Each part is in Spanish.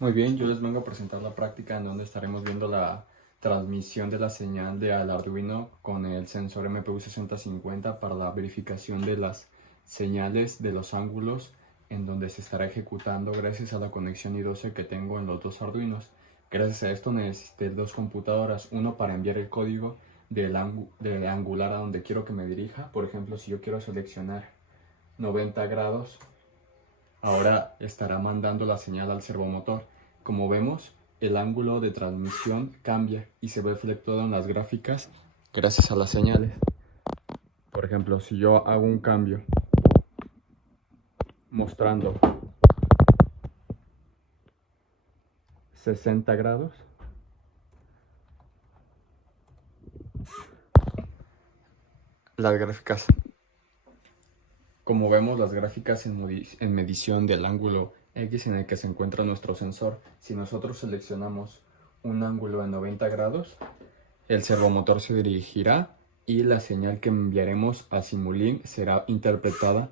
Muy bien, yo les vengo a presentar la práctica en donde estaremos viendo la transmisión de la señal de al Arduino con el sensor MPU6050 para la verificación de las señales de los ángulos en donde se estará ejecutando gracias a la conexión I2C que tengo en los dos Arduinos. Gracias a esto necesité dos computadoras, uno para enviar el código del angular a donde quiero que me dirija. Por ejemplo, si yo quiero seleccionar 90 grados, ahora estará mandando la señal al servomotor. Como vemos, el ángulo de transmisión cambia y se ve reflejado en las gráficas gracias a las señales. Por ejemplo, si yo hago un cambio mostrando 60 grados, las gráficas, como vemos, las gráficas en medición del ángulo X en el que se encuentra nuestro sensor, si nosotros seleccionamos un ángulo de 90 grados, el servomotor se dirigirá y la señal que enviaremos a Simulink será interpretada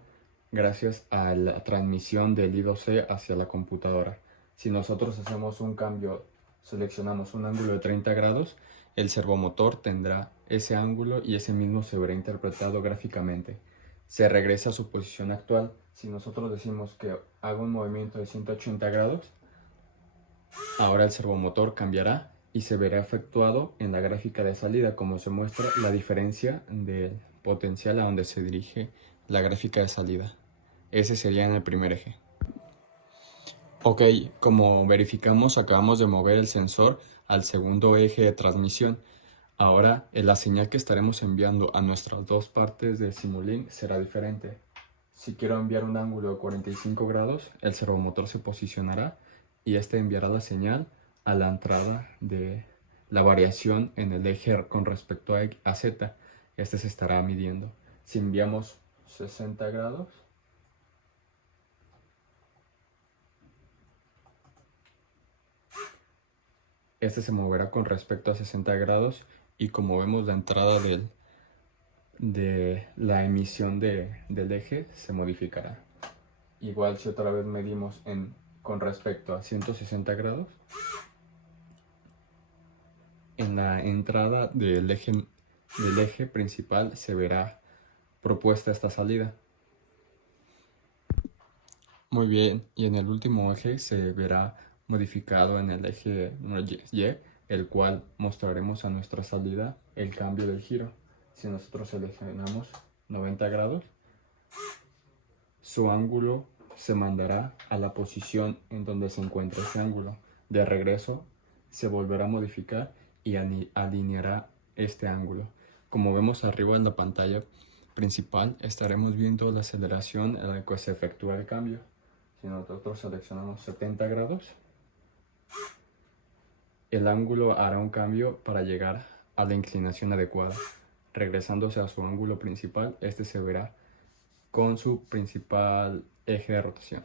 gracias a la transmisión del I2C hacia la computadora. Si nosotros hacemos un cambio, seleccionamos un ángulo de 30 grados, el servomotor tendrá ese ángulo y ese mismo se verá interpretado gráficamente. Se regresa a su posición actual. Si nosotros decimos que haga un movimiento de 180 grados, ahora el servomotor cambiará y se verá efectuado en la gráfica de salida, como se muestra la diferencia del potencial a donde se dirige la gráfica de salida. Ese sería en el primer eje. Ok, como verificamos, acabamos de mover el sensor al segundo eje de transmisión. Ahora, la señal que estaremos enviando a nuestras dos partes de Simulink será diferente. Si quiero enviar un ángulo de 45 grados, el servomotor se posicionará y este enviará la señal a la entrada de la variación en el eje con respecto a Z. Este se estará midiendo. Si enviamos 60 grados, este se moverá con respecto a 60 grados y como vemos la entrada de la emisión del eje se modificará. Igual si otra vez medimos con respecto a 160 grados, en la entrada del eje principal se verá propuesta esta salida. Muy bien, y en el último eje se verá modificado en el eje Y, el cual mostraremos a nuestra salida el cambio del giro. Si nosotros seleccionamos 90 grados, su ángulo se mandará a la posición en donde se encuentra ese ángulo. De regreso, se volverá a modificar y alineará este ángulo. Como vemos arriba en la pantalla principal, estaremos viendo la aceleración en la que se efectúa el cambio. Si nosotros seleccionamos 70 grados, el ángulo hará un cambio para llegar a la inclinación adecuada. Regresándose a su ángulo principal, este se verá con su principal eje de rotación.